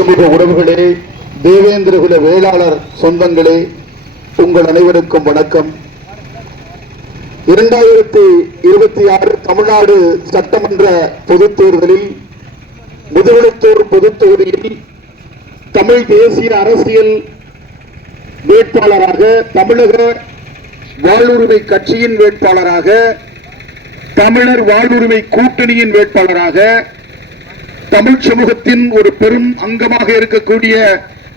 சமூக உறவுகளே, தேவேந்திரகுல வேளாளர் சொந்தங்களே, உங்கள் அனைவருக்கும் வணக்கம். 2026 தமிழ்நாடு சட்டமன்ற பொதுத் தேர்தலில் முதுகுளத்தூர் பொதுத் தொகுதியில் தமிழ் தேசிய அரசியல் வேட்பாளராக, தமிழக வாழ்வுரிமை கட்சியின் வேட்பாளராக, தமிழர் வாழ்வுரிமை கூட்டணியின் வேட்பாளராக, தமிழ் சமூகத்தின் ஒரு பெரும் அங்கமாக இருக்கக்கூடிய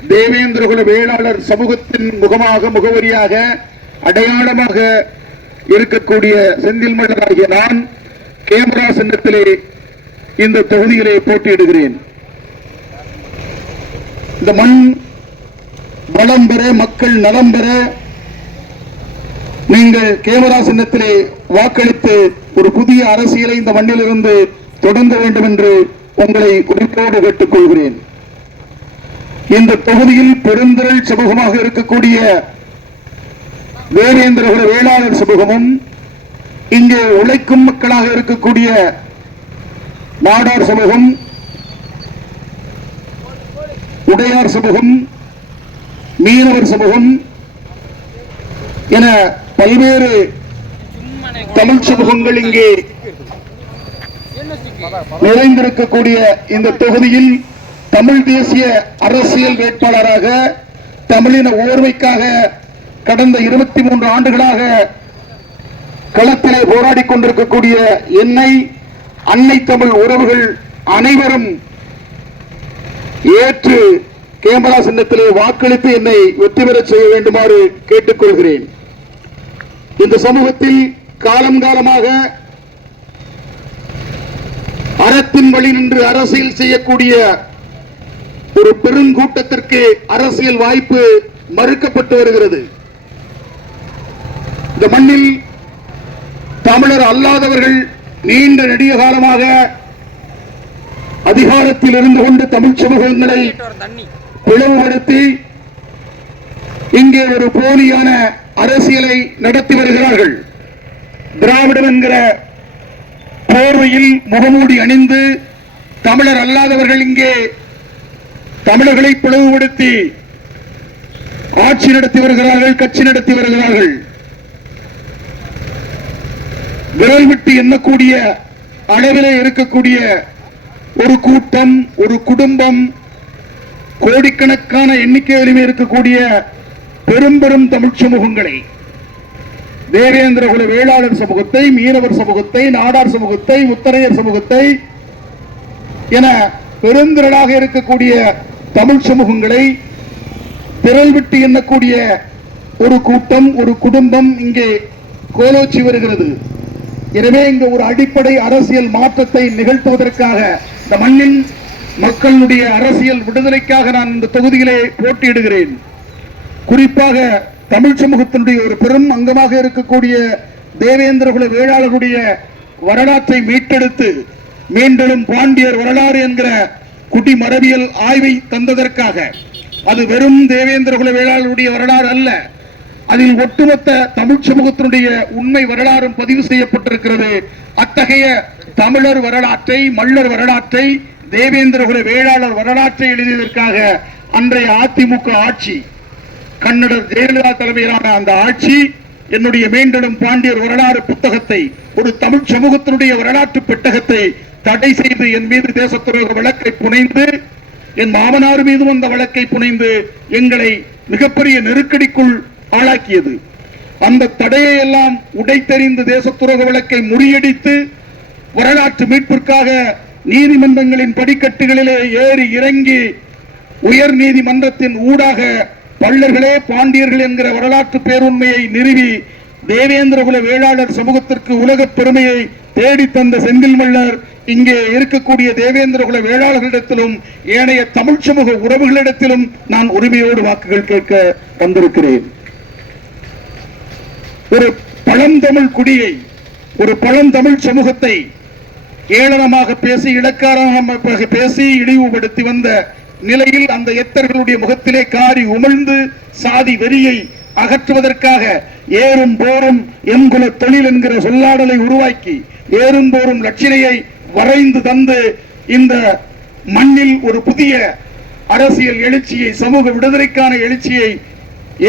தேவேந்திரகுல வேளாளர் சமூகத்தின் முகவரியாக, அடையாளமாக இருக்கக்கூடிய செந்தில் மல்லராகிய நான் கேமரா சின்னத்திலே இந்த தொகுதியிலே போட்டியிடுகிறேன். இந்த மண் வளம் பெற, மக்கள் நலம் பெற நீங்கள் கேமரா சின்னத்திலே வாக்களித்து ஒரு புதிய அரசியலை இந்த மண்ணிலிருந்து தொடங்க வேண்டும் என்று உங்களை குறிப்போடு கேட்டுக் கொள்கிறேன். இந்த தொகுதியில் பெருந்திரள் சமூகமாக இருக்கக்கூடிய தேவேந்திரகுல வேளாளர் சமூகமும், இங்கே உழைக்கும் மக்களாக இருக்கக்கூடிய நாடார் சமூகம், உடையார் சமூகம், மீனவர் சமூகம் என பல்வேறு தமிழ் சமூகங்கள் இங்கே நிறைந்திருக்கக்கூடிய இந்த தொகுதியில் தமிழ் தேசிய அரசியல் வேட்பாளராக, தமிழின ஓர்மைக்காக கடந்த 23 ஆண்டுகளாக களத்திலே போராடிக் கொண்டிருக்கக்கூடிய என்னை, அன்னை தமிழ் உறவுகள் அனைவரும் ஏற்று கேமரா சின்னத்திலே வாக்களித்து என்னை வெற்றி பெறச் செய்ய வேண்டுமாறு கேட்டுக்கொள்கிறேன். இந்த சமூகத்தில் காலம் காலமாக அறத்தின் வழி நின்று அரசியல் செய்யக்கூடிய ஒரு பெருங்கூட்டத்திற்கு அரசியல் வாய்ப்பு மறுக்கப்பட்டு வருகிறது. இந்த மண்ணில் தமிழர் அல்லாதவர்கள் நீண்ட நெடிய காலமாக அதிகாரத்தில் இருந்து கொண்டு தமிழ் சமூகங்களை பிளவுபடுத்தி இங்கே ஒரு போலியான அரசியலை நடத்தி வருகிறார்கள். திராவிடம் என்கிற போர்வையில் முகமூடி அணிந்து தமிழர் அல்லாதவர்கள் இங்கே தமிழர்களை பிளவுபடுத்தி ஆட்சி நடத்தி வருகிறார்கள், கட்சி நடத்தி வருகிறார்கள். விரல் விட்டு எண்ணக்கூடிய அளவிலே இருக்கக்கூடிய ஒரு கூட்டம், ஒரு குடும்பம், கோடிக்கணக்கான எண்ணிக்கையிலுமே இருக்கக்கூடிய பெரும் பெரும் தமிழ் சமூகங்களை, தேவேந்திரகுல வேளாளர் சமூகத்தை, மீனவர் சமூகத்தை, நாடார் சமூகத்தை, முத்தரையர் சமூகத்தை என பெருந்திரளாக இருக்கக்கூடிய தமிழ் சமூகங்களை திரள் விட்டு எண்ணக்கூடிய ஒரு கூட்டம், ஒரு குடும்பம் இங்கே கோலோச்சி வருகிறது. எனவே இங்கு ஒரு அடிப்படை அரசியல் மாற்றத்தை நிகழ்த்துவதற்காக, இந்த மண்ணின் மக்களுடைய அரசியல் விடுதலைக்காக நான் இந்த தொகுதியிலே போட்டியிடுகிறேன். குறிப்பாக தமிழ் சமூகத்தினுடைய ஒரு பெரும் அங்கமாக இருக்கக்கூடிய தேவேந்திரகுல வேளாளருடைய வரலாற்றை மீட்டெடுத்து மீண்டும் பாண்டியர் வரலாறு என்கிற குடிமரபியல் ஆய்வை தந்ததற்காக, அது வெறும் தேவேந்திரகுல வேளாளருடைய வரலாறு அல்ல, அதில் ஒட்டுமொத்த தமிழ் சமூகத்தினுடைய உண்மை வரலாறும் பதிவு செய்யப்பட்டிருக்கிறது. அத்தகைய தமிழர் வரலாற்றை, மல்லர் வரலாற்றை, தேவேந்திரகுல வேளாளர் வரலாற்றை எழுதியதற்காக அன்றைய அதிமுக ஆட்சி, கன்னடர் ஜெயலலிதா தலைமையிலான அந்த ஆட்சி என்னுடைய மீண்டும் பாண்டியர் வரலாறு புத்தகத்தை, ஒரு தமிழ் சமூகத்தினுடைய வரலாற்று பெட்டகத்தை தடை செய்து என் மீது தேசத்துரோக வழக்கை புனைந்து, என் மாமனார் மீதும் அந்த வழக்கை புனைந்து எங்களை மிகப்பெரிய நெருக்கடிக்குள் ஆளாக்கியது. அந்த தடையை எல்லாம் உடைத்தெறிந்து தேசத்துரோக வழக்கை முறியடித்து வரலாற்று மீட்பிற்காக நீதிமன்றங்களின் படிக்கட்டுகளிலே ஏறி இறங்கி உயர் நீதிமன்றத்தின் ஊடாக பல்லர்களே பாண்டியர்கள் என்கிற வரலாற்று பேருண்மையை நிறுவி தேவேந்திரகுல வேளாளர் சமூகத்திற்கு உலக பெருமையை தேடி தந்த செந்தில் மல்லர் இங்கே இருக்கக்கூடிய தேவேந்திரகுல வேளாளர்களிடத்திலும் ஏனைய தமிழ் சமூக உறவுகளிடத்திலும் நான் உரிமையோடு வாக்குகள் கேட்க வந்திருக்கிறேன். ஒரு பழந்தமிழ் குடியை, ஒரு பழந்தமிழ் சமூகத்தை ஏளனமாக பேசி, இலக்காரமாக பேசி இழிவுபடுத்தி வந்த நிலையில் அந்த எத்தர்களுடைய முகத்திலே காரி உமிழ்ந்து சாதி வெறியை அகற்றுவதற்காக ஏறும் போரும் எங்குல தொழில் என்கிற சொல்லாடலை உருவாக்கி ஏறும் போரும் லட்சணையை வரைந்து தந்து இந்த மண்ணில் ஒரு புதிய அரசியல் எழுச்சியை, சமூக விடுதலைக்கான எழுச்சியை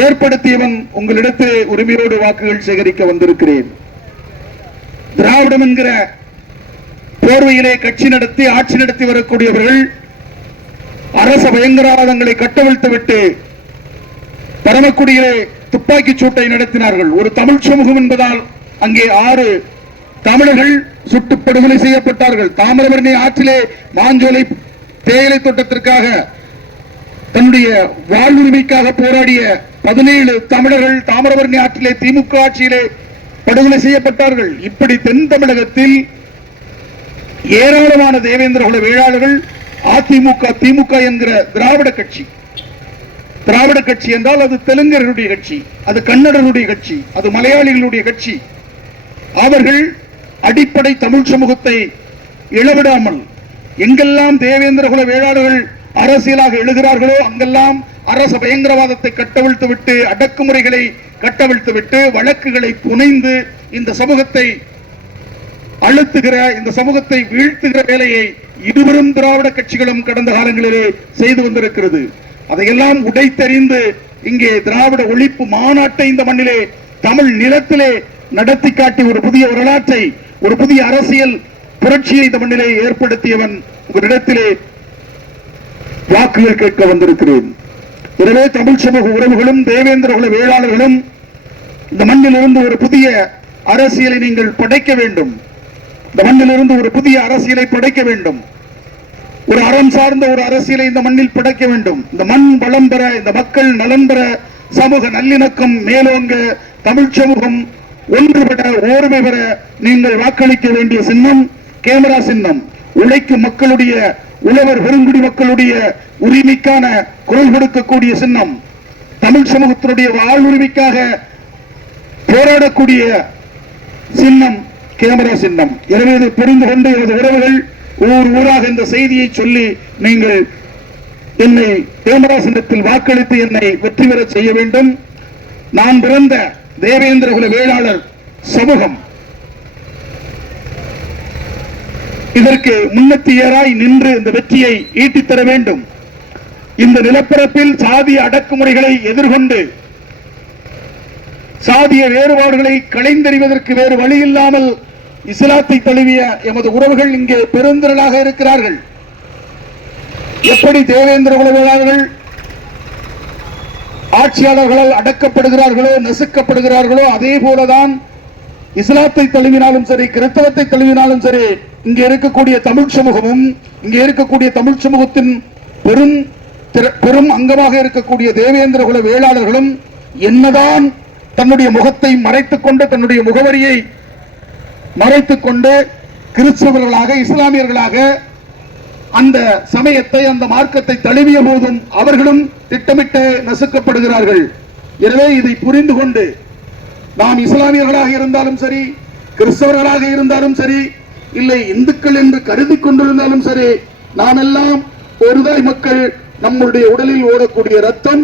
ஏற்படுத்தியவன் உங்களிடத்தில் உரிமையோடு வாக்குகள் சேகரிக்க வந்திருக்கிறேன். திராவிடம் என்கிற போர்வையிலே கட்சி நடத்தி ஆட்சி நடத்தி வரக்கூடியவர்கள் அரச பயங்கரவாதங்களை கட்டவிழ்த்து விட்டு பரமக்குடியிலே துப்பாக்கி சூட்டை நடத்தினார்கள். ஒரு தமிழ் சமூகம் என்பதால் அங்கே 6 தமிழர்கள் சுட்டு படுகொலை செய்யப்பட்டார்கள். தாமிரபரணி ஆற்றிலே மாஞ்சோலை தேயிலை தோட்டத்திற்காக தன்னுடைய வாழ்வுரிமைக்காக போராடிய 17 தமிழர்கள் தாமிரபரணி ஆற்றிலே திமுக ஆட்சியிலே படுகொலை செய்யப்பட்டார்கள். இப்படி தென் தமிழகத்தில் ஏராளமான தேவேந்திர குல வேளாளர்கள் அதிமுக, திமுக என்கிற திராவிட கட்சி என்றால் அது தெலுங்கர்களுடைய கட்சி, அது கன்னடர்களுடைய கட்சி, அது மலையாளிகளுடைய கட்சி. அவர்கள் அடிப்படை தமிழ் சமூகத்தை இழவிடாமல் எங்கெல்லாம் தேவேந்திர குல வேளாளர்கள் அரசியலாக எழுகிறார்களோ அங்கெல்லாம் அரச பயங்கரவாதத்தை கட்டவிழ்த்து விட்டு, அடக்குமுறைகளை கட்டவிழ்த்து விட்டு, வழக்குகளை புனைந்து இந்த சமூகத்தை அழுத்துகிற, இந்த சமூகத்தை வீழ்த்துகிற வேலையை இருவரும் திராவிட கட்சிகளும் கடந்த காலங்களிலே செய்து வந்திருக்கிறது. அதையெல்லாம் உடைத்தெறிந்து இங்கே திராவிட ஒழிப்பு மாநாட்டை இந்த மண்ணிலே தமிழ் நிலத்திலே நடத்தி காட்டி ஒரு புதிய வரலாற்றை, ஒரு புதிய அரசியல் புரட்சியை இந்த மண்ணிலே ஏற்படுத்தியவன் உங்களிடத்திலே வாக்குகள் கேட்க வந்திருக்கிறேன். எனவே தமிழ் சமூக உறவுகளும் தேவேந்திர குல வேளாளர்களும் இந்த மண்ணிலிருந்து ஒரு புதிய அரசியலை நீங்கள் படைக்க வேண்டும். இந்த மண்ணிலிருந்து ஒரு புதிய அரசியலை படைக்க வேண்டும். ஒரு அறம் சார்ந்த ஒரு அரசியலை இந்த மண்ணில் படைக்க வேண்டும். இந்த மண் வளம் பெற, இந்த மக்கள் நலன் பெற, சமூக நல்லிணக்கம் மேலோங்க, தமிழ் சமூகம் ஒன்றுபட, ஓர்மை பெற நீங்கள் வாக்களிக்க வேண்டிய சின்னம் கேமரா சின்னம். உழைக்கும் மக்களுடைய, உழவர் பெருங்குடி மக்களுடைய உரிமைக்கான குரல் கொடுக்கக்கூடிய சின்னம், தமிழ் சமூகத்தினுடைய வாழ்வுரிமைக்காக போராடக்கூடிய சின்னம் கேமரா சின்னம். எனவே இதை புரிந்து கொண்டு எனது உறவுகள் ஊர் ஊராக இந்த செய்தியை சொல்லி நீங்கள் என்னை கேமரா சின்னத்தில் வாக்களித்து என்னை வெற்றி பெற செய்ய வேண்டும். நான் பிறந்த தேவேந்திர குல வேளாளர் சமூகம் இதற்கு முன்னத்தியராய் நின்று இந்த வெற்றியை ஈட்டித்தர வேண்டும். இந்த நிலப்பரப்பில் சாதிய அடக்குமுறைகளை எதிர்கொண்டு சாதிய வேறுபாடுகளை களைந்தெறிவதற்கு வேறு வழி இல்லாமல் இஸ்லாத்தை தழுவிய எமது உறவுகள் இங்கே பெருந்திரளாக இருக்கிறார்கள். எப்படி தேவேந்திர குல வேளாளர்கள் ஆட்சியாளர்களால் அடக்கப்படுகிறார்களோ, நசுக்கப்படுகிறார்களோ, அதே போலதான் இஸ்லாத்தை தழுவினாலும் சரி, கிறிஸ்தவத்தை தழுவினாலும் சரி, இங்கே இருக்கக்கூடிய தமிழ் சமூகமும், இங்கே இருக்கக்கூடிய தமிழ் சமூகத்தின் பெரும் அங்கமாக இருக்கக்கூடிய தேவேந்திர குல வேளாளர்களும் என்னதான் தன்னுடைய முகத்தை மறைத்துக் கொண்டு, தன்னுடைய முகவரியை மறைத்துக் கொண்டு கிறிஸ்தவர்களாக, இஸ்லாமியர்களாக அந்த சமயத்தை, அந்த மார்க்கத்தை தழுவிய போதும் அவர்களும் திட்டமிட்டு நசுக்கப்படுகிறார்கள். எனவே இதை புரிந்து கொண்டு நாம் இஸ்லாமியர்களாக இருந்தாலும் சரி, கிறிஸ்தவர்களாக இருந்தாலும் சரி, இல்லை இந்துக்கள் என்று கருதி கொண்டிருந்தாலும் சரி, நாம் எல்லாம் ஒருதாய் மக்கள். நம்முடைய உடலில் ஓடக்கூடிய ரத்தம்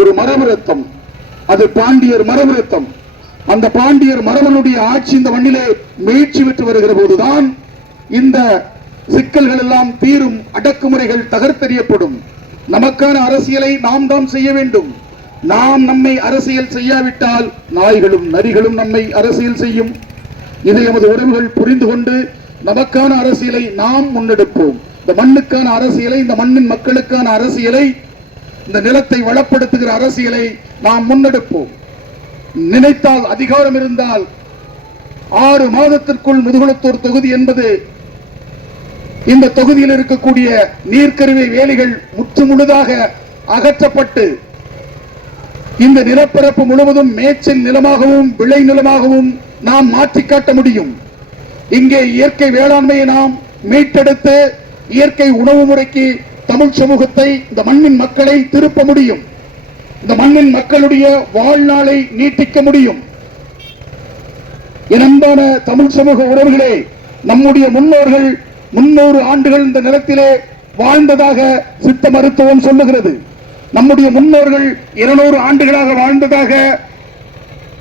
ஒரு மரபு ரத்தம், அது பாண்டியர் மரபு ரத்தம். அந்த பாண்டியர் மரபனுடைய ஆட்சி இந்த மண்ணிலே மீட்சி பெற்று வருகிற போதுதான் இந்த சிக்கல்கள் எல்லாம் தீரும், அடக்குமுறைகள் தகர்த்தெறியப்படும். நமக்கான அரசியலை நாம் தான் செய்ய வேண்டும். நாம் நம்மை அரசியல் செய்யாவிட்டால் நாய்களும் நரிகளும் நம்மை அரசியல் செய்யும். இதை நமது உறவுகள் புரிந்து கொண்டு நமக்கான அரசியலை நாம் முன்னெடுப்போம். இந்த மண்ணுக்கான அரசியலை, இந்த மண்ணின் மக்களுக்கான அரசியலை, இந்த நிலத்தை வளப்படுத்துகிற அரசியலை நாம் முன்னெடுப்போம். நினைத்தால், அதிகாரம் இருந்தால் 6 மாதத்திற்குள் முதுகுளத்தூர் தொகுதி என்பது இந்த தொகுதியில் இருக்கக்கூடிய நீர்க்கருவை வேலிகள் முற்றுமுழுதாக அகற்றப்பட்டு இந்த நிலப்பரப்பு முழுவதும் மேய்ச்சல் நிலமாகவும் விளை நிலமாகவும் நாம் மாற்றி காட்ட முடியும். இங்கே இயற்கை வேளாண்மையை நாம் மீட்டெடுத்து இயற்கை உணவு முறைக்கு தமிழ் சமூகத்தை, இந்த மண்ணின் மக்களை திருப்ப முடியும். இந்த மண்ணின் மக்களுடைய வாழ்நாளை நீட்டிக்க முடியும். என் அன்பான தமிழ் சமூக உறவுகளே, நம்முடைய முன்னோர்கள் 300 ஆண்டுகள் இந்த நிலத்திலே வாழ்ந்ததாக சித்த மருத்துவம் சொல்லுகிறது. நம்முடைய முன்னோர்கள் 200 ஆண்டுகளாக வாழ்ந்ததாக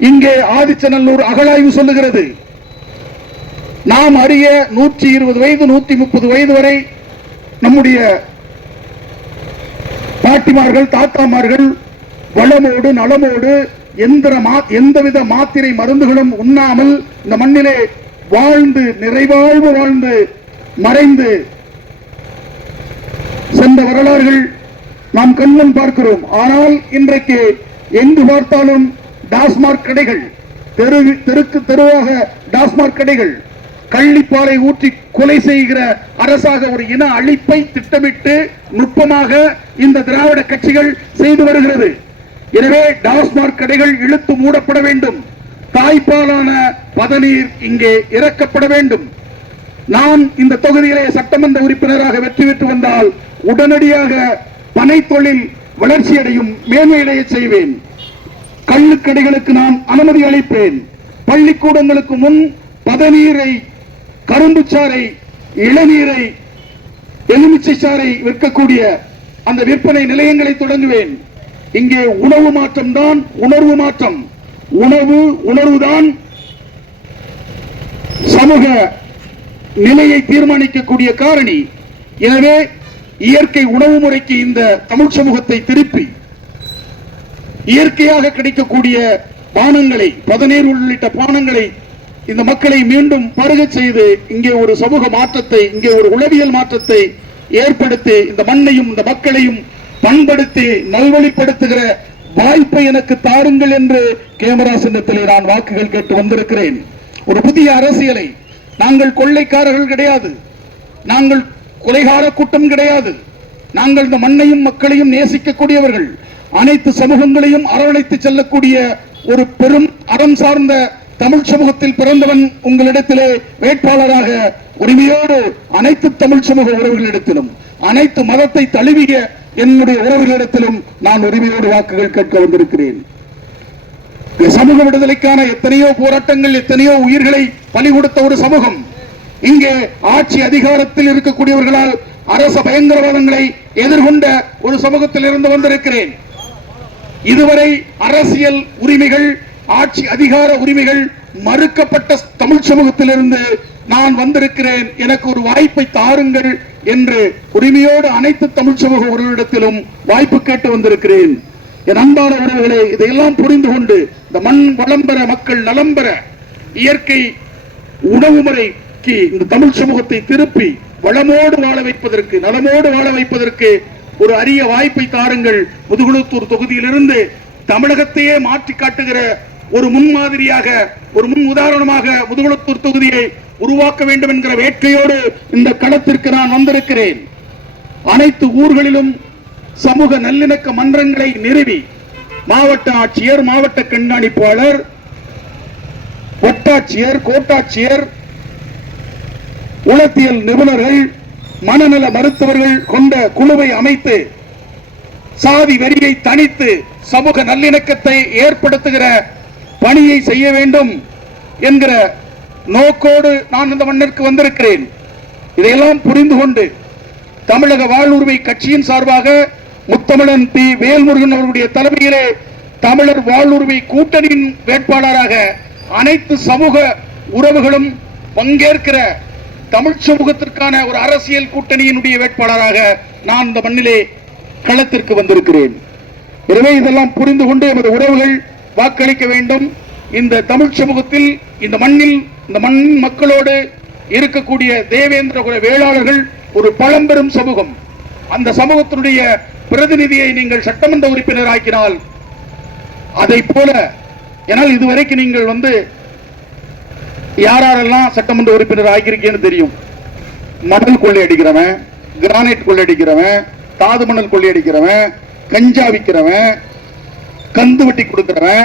இங்கே ஆதிச்சநல்லூர் அகழாய்வு சொல்லுகிறது. நாம் அறிய 120 வயது, 130 வயது வரை நம்முடைய பாட்டிமார்கள் தாத்தாமார்கள் வளமோடு நலமோடு எந்தவித மாத்திரை மருந்துகளும் உண்ணாமல் இந்த மண்ணிலே வாழ்ந்து நிறைவாழ்வு வாழ்ந்து மறைந்து சென்ற வரலாறுகள் நாம் கண்முன் பார்க்கிறோம். ஆனால் இன்றைக்கு எங்கு பார்த்தாலும் டாஸ்மாக் கடைகள், தெருக்கு தெருவாக டாஸ்மாக் கடைகள், கள்ளிப்பாலை ஊற்றி கொலை செய்கிற அரசாக ஒரு இன அழிப்பை திட்டமிட்டு நுட்பமாக இந்த திராவிட கட்சிகள் செய்து வருகிறது. எனவே டாஸ்மாக் கடைகள் இழுத்து மூடப்பட வேண்டும். தாய்ப்பாலான பதநீர் இங்கே இறக்கப்பட வேண்டும். நான் இந்த தொகுதியிலே சட்டமன்ற உறுப்பினராக வெற்றி பெற்று வந்தால் உடனடியாக பனை தொழில் வளர்ச்சியடையும், மேன்மையடைய செய்வேன். கள்ளுக்கடைகளுக்கு நான் அனுமதி அளிப்பேன். பள்ளிக்கூடங்களுக்கு முன் பதநீரை, கரும்புச்சாறை, இளநீரை, எலுமிச்சை சாறை விற்கக்கூடிய அந்த விற்பனை நிலையங்களை தொடங்குவேன். இங்கே உணவு மாற்றம் தான் உணர்வு மாற்றம். உணர்வுதான் சமூக நிலையை தீர்மானிக்கக்கூடிய காரணி. எனவே இயற்கை உணவு முறைக்கு இந்த தமிழ் சமூகத்தை திருப்பி இயற்கையாக கிடைக்கக்கூடிய பானங்களை, பதநீர் உள்ளிட்ட பானங்களை இந்த மக்களை மீண்டும் பருகச் செய்து இங்கே ஒரு சமூக மாற்றத்தை, இங்கே ஒரு உளவியல் மாற்றத்தை ஏற்படுத்தி இந்த மண்ணையும் இந்த மக்களையும் பண்படுத்தி நல்வழிப்படுத்துகிற வாய்ப்பை எனக்கு தாருங்கள் என்று கேமரா சின்னத்திலே நான் வாக்குகள் கேட்டு வந்திருக்கிறேன். ஒரு புதிய அரசியலை, நாங்கள் கொள்ளைக்காரர்கள் கிடையாது, நாங்கள் கொலைகார கூட்டம் கிடையாது, நாங்கள் இந்த மண்ணையும் மக்களையும் நேசிக்கக்கூடியவர்கள், அனைத்து சமூகங்களையும் அரவணைத்து செல்லக்கூடிய ஒரு பெரும் அறம் சார்ந்த தமிழ் சமூகத்தில் பிறந்தவன் உங்களிடத்திலே வேட்பாளராக உரிமையோடு அனைத்து தமிழ் சமூக உறவுகளிடத்திலும், அனைத்து மதத்தை தழுவிய என்னுடைய உறவுகளிடத்திலும் நான் உரிமையோடு வாக்குகள் கேட்க வந்திருக்கிறேன். சமூக விடுதலைக்கான எத்தனையோ போராட்டங்கள், எத்தனையோ உயிர்களை பலி கொடுத்த ஒரு சமூகம். இங்கே ஆட்சி அதிகாரத்தில் இருக்கக்கூடியவர்களால் அரச பயங்கரவாதங்களை எதிர்கொண்ட ஒரு சமூகத்தில் இருந்து வந்திருக்கிறேன். இதுவரை அரசியல் உரிமைகள், ஆட்சி அதிகார உரிமைகள் மறுக்கப்பட்ட தமிழ் சமூகத்திலிருந்து நான் வந்திருக்கிறேன். எனக்கு ஒரு வாய்ப்பை தாருங்கள் என்று உரிமையோடு அனைத்து தமிழ் சமூக உறவிடத்திலும் வாய்ப்பு கேட்டு வந்திருக்கிறேன். என் அன்பான உறவுகளே, இதையெல்லாம் புரிந்து கொண்டு இந்த மண் வளம் பெற, மக்கள் நலம் பெற, இயற்கை உணவு முறைக்கு இந்த தமிழ் சமூகத்தை திருப்பி வளமோடு வாழ வைப்பதற்கு, நலமோடு வாழ வைப்பதற்கு ஒரு அரிய வாய்ப்பை தாருங்கள். முதுகுளத்தூர் தொகுதியிலிருந்து தமிழகத்தையே மாற்றி காட்டுகிற ஒரு முன்மாதிரியாக, ஒரு முன் உதாரணமாக முதுகுளத்தூர் தொகுதியை உருவாக்க வேண்டும் என்கிற வேட்கையோடு இந்த களத்திற்கு நான் வந்திருக்கிறேன். அனைத்து ஊர்களிலும் சமூக நல்லிணக்க மன்றங்களை நிறுவி மாவட்ட ஆட்சியர், மாவட்ட கண்காணிப்பாளர், வட்டாட்சியர், கோட்டாட்சியர், உளத்தியல் நிபுணர்கள், மனநல மருத்துவர்கள் கொண்ட குழுவை அமைத்து சாதி வெறியை தணித்து சமூக நல்லிணக்கத்தை ஏற்படுத்துகிற பணியை செய்ய வேண்டும் என்கிற நோக்கோடு நான் இந்த மண்ணிற்கு வந்திருக்கிறேன். இதையெல்லாம் புரிந்து கொண்டு தமிழக வாழ்வுரிமை கட்சியின் சார்பாக முத்தமிழன் பி. வேல்முருகன் அவர்களுடைய தலைமையிலே தமிழர் வாழ்வுரிமை கூட்டணியின் வேட்பாளராக அனைத்து சமூக உறவுகளும் பங்கேற்கிற தமிழ் சமூகத்திற்கான ஒரு அரசியல் கூட்டணியினுடைய வேட்பாளராக நான் இந்த மண்ணிலே களத்திற்கு வந்திருக்கிறேன். எனவே இதெல்லாம் புரிந்து கொண்டு எமது உறவுகள் வாக்களிக்க வேண்டும். இந்த தமிழ் சமூகத்தில், இந்த மண்ணில், இந்த மண் மக்களோடு இருக்கக்கூடிய தேவேந்திர குல வேளாளர்கள் ஒரு பழம்பெரும் சமூகம். அந்த சமூகத்தினுடைய பிரதிநிதியை நீங்கள் சட்டமன்ற உறுப்பினர் ஆக்கினால் அதை போல, ஏனால் இதுவரைக்கும் நீங்கள் யாரெல்லாம் சட்டமன்ற உறுப்பினர் ஆகியிருக்கேன்னு தெரியும். மணல் கொள்ளையடிக்கிறவன், கிரானைட் கொள்ளையடிக்கிறவன், தாது மணல் கொள்ளையடிக்கிறவன், கஞ்சா விற்கிறவன், கந்து வட்டி கொடுக்கிறவன்,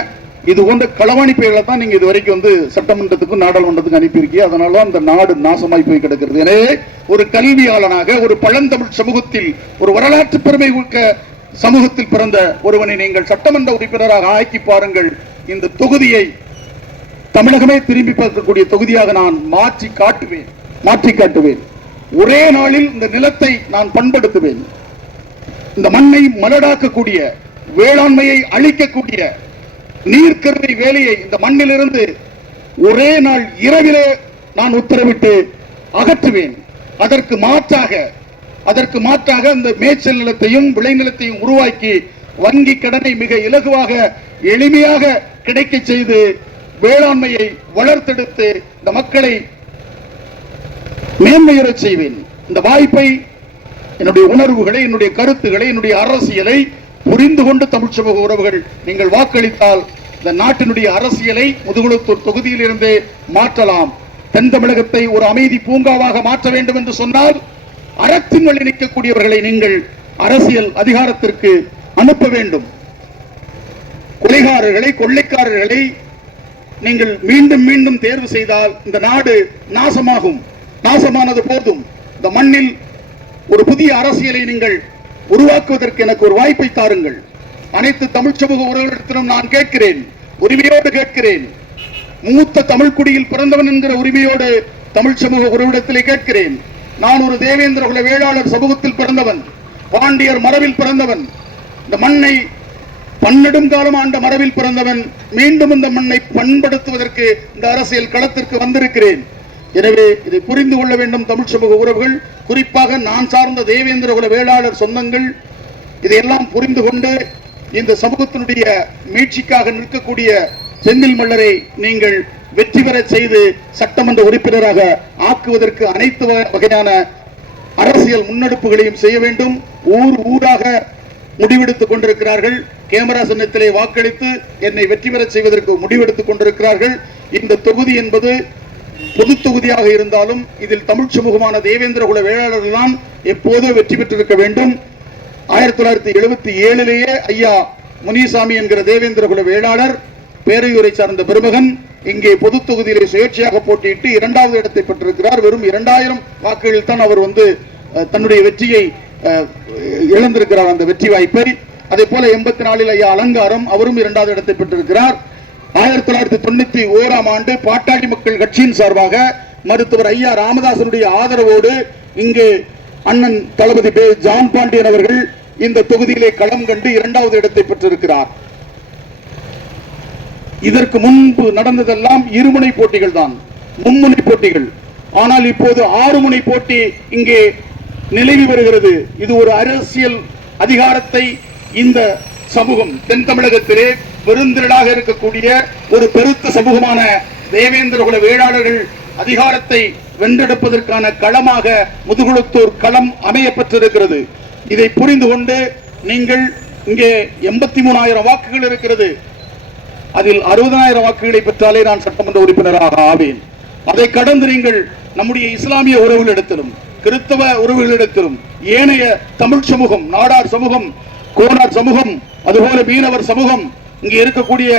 இது போன்ற களவாணி பெயர்களை தான் நீங்க இதுவரைக்கும் சட்டமன்றத்துக்கும் நாடாளுமன்றத்துக்கும் அனுப்பியிருக்கீங்க. அதனால அந்த நாடு நாசமாய் போய் கிடக்கிறது. எனவே ஒரு கல்வியாளனாக, ஒரு பழந்தமிழ் சமூகத்தில், ஒரு வரலாற்று பெருமை மிக்க சமூகத்தில் பிறந்த ஒருவனை நீங்கள் சட்டமன்ற உறுப்பினராக ஆக்கி பாருங்கள். இந்த தொகுதியை தமிழகமே திரும்பி பார்க்கக்கூடிய தொகுதியாக நான் மாற்றி காட்டுவேன். ஒரே நாளில் இந்த நிலத்தை நான் பண்படுத்துவேன். இந்த மண்ணை மலடாக்கக்கூடிய, வேளாண்மையை அழிக்கக்கூடிய நீர்க்கருவை வேலையை இந்த மண்ணிலிருந்து ஒரே நாள் இரவிலே நான் உத்தரவிட்டு அகற்றுவேன். அதற்கு மாற்றாக அதற்கு மாற்றாக அந்த மேய்ச்சல் நிலத்தையும் விளைநிலத்தையும் உருவாக்கி வங்கி கடனை மிக இலகுவாக எளிமையாக கிடைக்க செய்து வேளாண்மையை வளர்த்தெடுத்து இந்த மக்களை மேன்மையுறச் செய்வேன். இந்த வாய்ப்பை, என்னுடைய உணர்வுகளை, என்னுடைய கருத்துக்களை, என்னுடைய அரசியலை புரிந்து கொண்டு தமிழ் சமூக உறவுகள் நீங்கள் வாக்களித்தால் இந்த நாட்டினுடைய அரசியலை முதுகுளத்தூர் தொகுதியில் இருந்தே மாற்றலாம். தென் தமிழகத்தை ஒரு அமைதி பூங்காவாக மாற்ற வேண்டும் என்று சொன்னால் அறத்தின் வழி நிற்கக்கூடியவர்களை நீங்கள் அரசியல் அதிகாரத்திற்கு அனுப்ப வேண்டும். கொலைகாரர்களை, கொள்ளைக்காரர்களை நீங்கள் மீண்டும் மீண்டும் தேர்வு செய்தால் இந்த நாடு நாசமாகும். நாசமானது போதும். இந்த மண்ணில் ஒரு புதிய அரசியலை நீங்கள் உருவாக்குவதற்கு எனக்கு ஒரு வாய்ப்பை தாருங்கள். அனைத்து தமிழ் சமூக உறவுகளிடத்திலும் நான் கேட்கிறேன், உரிமையோடு கேட்கிறேன். மூத்த தமிழ் குடியில் பிறந்தவன் என்கிற உரிமையோடு தமிழ் சமூக உறவிடத்திலே கேட்கிறேன். நான் ஒரு தேவேந்திர குல வேளாளர் சமூகத்தில் பிறந்தவன், பாண்டியர் மரபில் பிறந்தவன், இந்த மண்ணை பன்னெடும் காலம் ஆண்ட மரபில் பிறந்தவன். மீண்டும் இந்த மண்ணை பண்படுத்துவதற்கு இந்த அரசியல் களத்திற்கு வந்திருக்கிறேன். எனவே இதை புரிந்து கொள்ள வேண்டும் தமிழ் சமூக உறவுகள், குறிப்பாக நான் சார்ந்த தேவேந்திர குல வேளாளர் சொந்தங்கள் இதையெல்லாம் புரிந்து கொண்டு இந்த சமூகத்தினுடைய மீட்சிக்காக நிற்கக்கூடிய செந்தில் மல்லரை நீங்கள் வெற்றி பெற செய்து சட்டமன்ற உறுப்பினராக ஆக்குவதற்கு அனைத்து வகையான அரசியல் முன்னெடுப்புகளையும் செய்ய வேண்டும். ஊர் ஊராக முடிவெடுத்துக் கொண்டிருக்கிறார்கள். கேமரா சின்னத்திலே வாக்களித்து என்னை வெற்றி பெற செய்வதற்கு முடிவெடுத்துக் கொண்டிருக்கிறார்கள். இந்த தொகுதி என்பது பொது தொகுதியாக இருந்தாலும் இதில் தமிழ் சமூகமான தேவேந்திர குல வேளாளர்கள் தான் எப்போதோ வெற்றி பெற்றிருக்க வேண்டும். 1977 ஐயா முனிசாமி என்கிற தேவேந்திர குல வேளாளர் பேரையூரை சார்ந்த பெருமகன் இங்கே பொது தொகுதியிலே சுயேட்சையாக போட்டியிட்டு 2வது இடத்தை பெற்றிருக்கிறார். வெறும் 2000 வாக்குகளில் தான் அவர் தன்னுடைய வெற்றியை இழந்திருக்கிறார், அந்த வெற்றி வாய்ப்பை. அதே போல 84 ஐயா அலங்காரம், அவரும் 2வது இடத்தை பெற்றிருக்கிறார். 1991 ஆண்டு பாட்டாளி மக்கள் கட்சியின் சார்பாக மருத்துவர் ஐயா ராமதாசனுடைய ஆதரவோடு இங்கே அண்ணன் தளபதி ஜான் பாண்டியன் அவர்கள் இந்த தொகுதியிலே களம் கண்டு 2வது இடத்தை பெற்றிருக்கிறார். இதற்கு முன்பு நடந்ததெல்லாம் இருமுனை போட்டிகள் தான், மும்முனை போட்டிகள். ஆனால் இப்போது 6 முனை போட்டி இங்கே நிலவி வருகிறது. இது ஒரு அரசியல் அதிகாரத்தை இந்த சமூகம் தென் தமிழகத்திலே பெருந்திரளாக இருக்கக்கூடிய ஒரு பெருத்த சமூகமான தேவேந்திர குல வேளாளர்கள் அதிகாரத்தை வென்றெடுப்பதற்கான களமாக முதுகுளத்தூர் களம் அமையப்பட்டிருக்கிறது. இதை புரிந்து கொண்டு நீங்கள் இங்கே 83,000 வாக்குகள் இருக்கிறது. அதில் 60,000 வாக்குகளை பெற்றாலே நான் சட்டமன்ற உறுப்பினராக ஆவேன். அதை கடந்து நீங்கள் நம்முடைய இஸ்லாமிய உறவுகளிடத்திலும் கிறிஸ்தவ உறவுகளிடத்திலும் ஏனைய தமிழ் சமூகம், நாடார் சமூகம், கோனார் சமூகம், அதுபோல மீனவர் சமூகம், இங்கே இருக்கக்கூடிய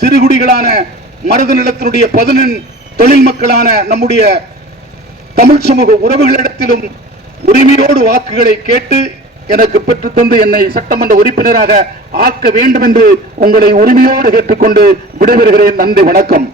சிறுகுடிகளான மருத நிலத்தினுடைய 11 தொழில் மக்களான நம்முடைய தமிழ் சமூக உறவுகளிடத்திலும் உரிமையோடு வாக்குகளை கேட்டு எனக்கு பெற்று தந்து என்னை சட்டமன்ற உறுப்பினராக ஆக்க வேண்டும் என்று உங்களை உரிமையோடு கேட்டுக்கொண்டு விடைபெறுகிறேன். நன்றி, வணக்கம்.